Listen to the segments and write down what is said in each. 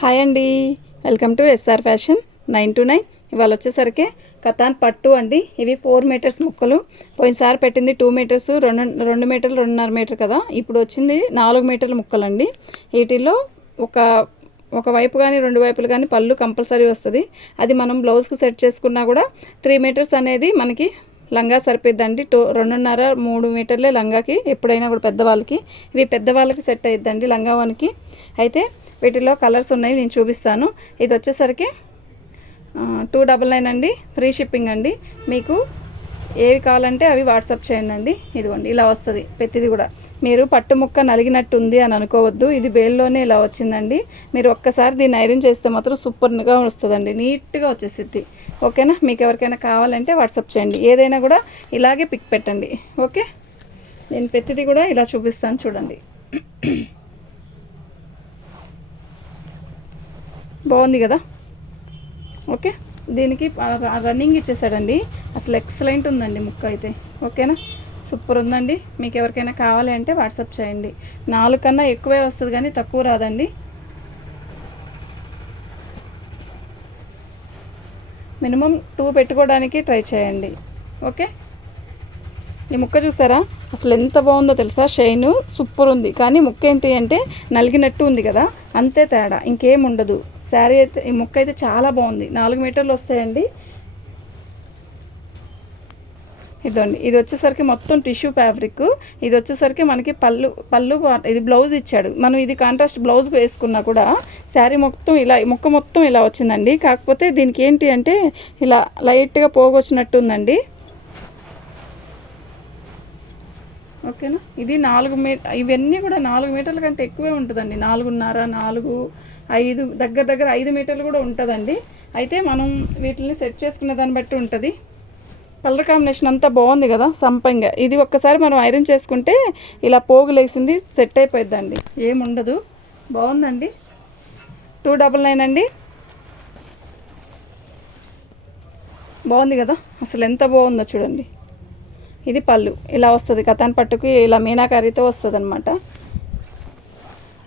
Hi అండి, welcome to SR fashion 929. ఇవాళ వచ్చేసరికి కతాన్ పట్టు అండి. ఇవి 4 మీటర్స్ ముక్కలు. పోయినసారి పెట్టింది 2 మీటర్స్, 2 మీటర్లు 2.5 మీటర్ కదా. ఇప్పుడు వచ్చింది 4 మీటర్ల ముక్కలండి. వీటిల్లో ఒక వైపు కానీ 2 వైపులు కానీ పళ్ళు కంపల్సరీ వస్తుంది. అది మనం బ్లౌజ్కు సెట్ చేసుకున్నా కూడా 3 మీటర్స్ అనేది మనకి లంగా సరిపోద్దండి. 2.5-3 మీటర్లే లంగాకి ఎప్పుడైనా కూడా పెద్దవాళ్ళకి. ఇవి పెద్దవాళ్ళకి సెట్ అయిద్దండి లంగావానికి. అయితే వీటిలో కలర్స్ ఉన్నాయి, నేను చూపిస్తాను. ఇది వచ్చేసరికి 299 అండి. ఫ్రీ షిప్పింగ్ అండి. మీకు ఏవి కావాలంటే అవి వాట్సాప్ చేయండి అండి. ఇదిగోండి ఇలా వస్తుంది ప్రతిది కూడా. మీరు పట్టు ముక్క నలిగినట్టు ఉంది అని అనుకోవద్దు. ఇది బేల్లోనే ఇలా వచ్చిందండి. మీరు ఒక్కసారి దీన్ని ఐరన్ చేస్తే మాత్రం సూపర్గా వస్తుందండి, నీట్గా వచ్చేసిద్ది. ఓకేనా? మీకు ఎవరికైనా కావాలంటే వాట్సాప్ చేయండి. ఏదైనా కూడా ఇలాగే పిక్ పెట్టండి. ఓకే, నేను ప్రతిది కూడా ఇలా చూపిస్తాను చూడండి. బాగుంది కదా. ఓకే, దీనికి రన్నింగ్ ఇచ్చేసాడండి. అసలు ఎక్సలెంట్ ఉందండి ముక్క అయితే. ఓకేనా, సూపర్ ఉందండి. మీకు ఎవరికైనా కావాలి అంటే వాట్సాప్ చేయండి. 4 కన్నా ఎక్కువే వస్తుంది కానీ తక్కువ రాదండి. మినిమం 2 పెట్టుకోవడానికి ట్రై చేయండి. ఓకే, ఈ ముక్క చూస్తారా అసలు ఎంత బాగుందో తెలుసా. షైన్ సూపర్ ఉంది, కానీ ముక్క ఏంటి అంటే నలిగినట్టు ఉంది కదా, అంతే తేడా, ఇంకేం ఉండదు. శారీ అయితే ఈ ముక్క అయితే చాలా బాగుంది. 4 మీటర్లు వస్తాయండి. ఇదండి, ఇది వచ్చేసరికి మొత్తం టిష్యూ ఫ్యాబ్రిక్. ఇది వచ్చేసరికి మనకి పళ్ళు ఇది బ్లౌజ్ ఇచ్చాడు. మనం ఇది కాంట్రాస్ట్ బ్లౌజ్ వేసుకున్నా కూడా శారీ మొత్తం ఇలా, ముక్క మొత్తం ఇలా వచ్చిందండి. కాకపోతే దీనికి ఏంటి అంటే ఇలా లైట్గా పోగొచ్చినట్టు ఉందండి. ఓకేనా, ఇది 4 మీటర్, ఇవన్నీ కూడా 4 మీటర్ల కంటే ఎక్కువే ఉంటుందండి. 4.5, 4, 5, దగ్గర 5 మీటర్లు కూడా ఉంటుందండి. అయితే మనం వీటిని సెట్ చేసుకునే దాన్ని బట్టి ఉంటుంది. కలర్ కాంబినేషన్ అంతా బాగుంది కదా, సంపంగా. ఇది ఒక్కసారి మనం ఐరన్ చేసుకుంటే ఇలా పోగులేసింది సెట్ అయిపోద్దండి, ఏముండదు. బాగుందండి. 299 అండి. బాగుంది కదా, అసలు ఎంత బాగుందో చూడండి. ఇది పళ్ళు ఇలా వస్తుంది. కతాన్ పట్టుకి ఇలా మీనాకారీతో వస్తుంది అనమాట.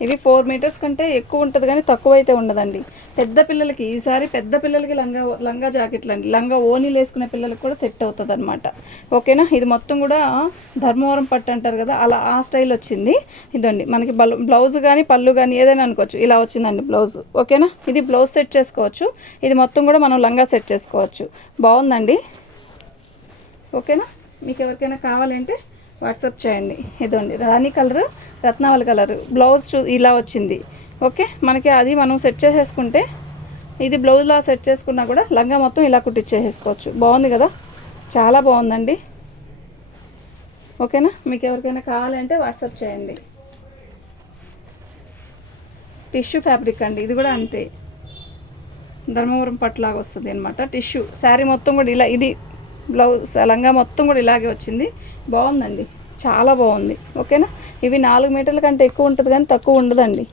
ఇవి 4 మీటర్స్ కంటే ఎక్కువ ఉంటుంది కానీ తక్కువ అయితే ఉండదండి. పెద్ద పిల్లలకి, ఈసారి పెద్ద పిల్లలకి లంగా జాకెట్లు అండి, లంగా ఓనీలు వేసుకునే పిల్లలకి కూడా సెట్ అవుతుంది అనమాట. ఓకేనా, ఇది మొత్తం కూడా ధర్మవరం పట్టు అంటారు కదా, అలా ఆ స్టైల్ వచ్చింది. ఇదండి మనకి బ్లౌజ్ కానీ పళ్ళు కానీ ఏదైనా అనుకోవచ్చు, ఇలా వచ్చిందండి బ్లౌజ్. ఓకేనా, ఇది బ్లౌజ్ సెట్ చేసుకోవచ్చు. ఇది మొత్తం కూడా మనం లంగా సెట్ చేసుకోవచ్చు. బాగుందండి. ఓకేనా, మీకు ఎవరికైనా కావాలంటే వాట్సాప్ చేయండి. ఇదండి రాణి కలరు, రత్నావళి కలరు, బ్లౌజ్ ఇలా వచ్చింది. ఓకే, మనకి అది మనం సెట్ చేసేసుకుంటే, ఇది బ్లౌజ్లా సెట్ చేసుకున్నా కూడా లంగా మొత్తం ఇలా కుట్టించేసుకోవచ్చు. బాగుంది కదా, చాలా బాగుందండి. ఓకేనా, మీకు ఎవరికైనా కావాలంటే వాట్సాప్ చేయండి. టిష్యూ ఫ్యాబ్రిక్ అండి, ఇది కూడా అంతే, ధర్మవరం పట్టులాగా వస్తుంది అనమాట. టిష్యూ శారీ మొత్తం కూడా ఇలా, ఇది బ్లౌజ్ లంగా మొత్తం కూడా ఇలాగే వచ్చింది. బాగుందండి, చాలా బాగుంది. ఓకేనా, ఇవి 4 మీటర్ల కంటే ఎక్కువ ఉంటుంది కానీ తక్కువ ఉండదండి.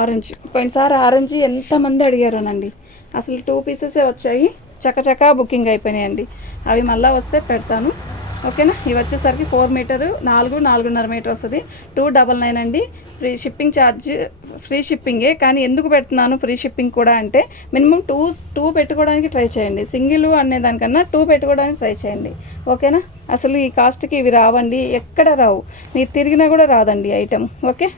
ఆరెంజ్, పోయినసారి ఆరెంజ్ ఎంతమంది అడిగారోనండి. అసలు 2 పీసెసే వచ్చాయి, చకచకా బుకింగ్ అయిపోయినాయండి. అవి మళ్ళీ వస్తే పెడతాను. ఓకేనా, ఇవి వచ్చేసరికి 4 మీటరు, 4.5 మీటర్ వస్తుంది. 299 అండి. ఫ్రీ షిప్పింగ్ ఛార్జ్, ఫ్రీ షిప్పింగే. కానీ ఎందుకు పెడుతున్నాను ఫ్రీ షిప్పింగ్ కూడా అంటే, మినిమం 2 పెట్టుకోవడానికి ట్రై చేయండి. సింగిల్ అనేదానికన్నా 2 పెట్టుకోవడానికి ట్రై చేయండి. ఓకేనా, అసలు ఈ కాస్ట్కి ఇవి రావండి, ఎక్కడ రావు. మీరు తిరిగినా కూడా రాదండి ఐటెం. ఓకే,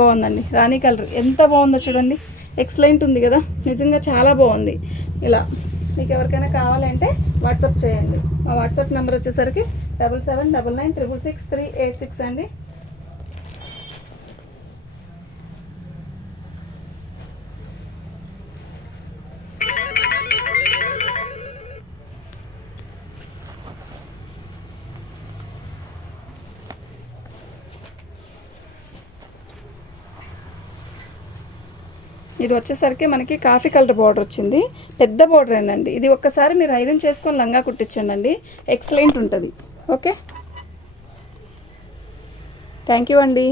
బాగుందండి. రాణి కలర్ ఎంత బాగుందో చూడండి, ఎక్సలెంట్ ఉంది కదా, నిజంగా చాలా బాగుంది. ఇలా మీకు ఎవరికైనా కావాలంటే వాట్సాప్ చేయండి. మా వాట్సాప్ నెంబర్ వచ్చేసరికి 7799666386 అండి. ఇది వచ్చేసరికి మనకి కాఫీ కలర్ బార్డర్ వచ్చింది, పెద్ద బార్డర్ అండి. ఇది ఒక్కసారి మీరు ఐరన్ చేసుకొని లంగా కుట్టించండి అండి, ఎక్సలెంట్ ఉంటుంది. ఓకే, థ్యాంక్ యూ అండి.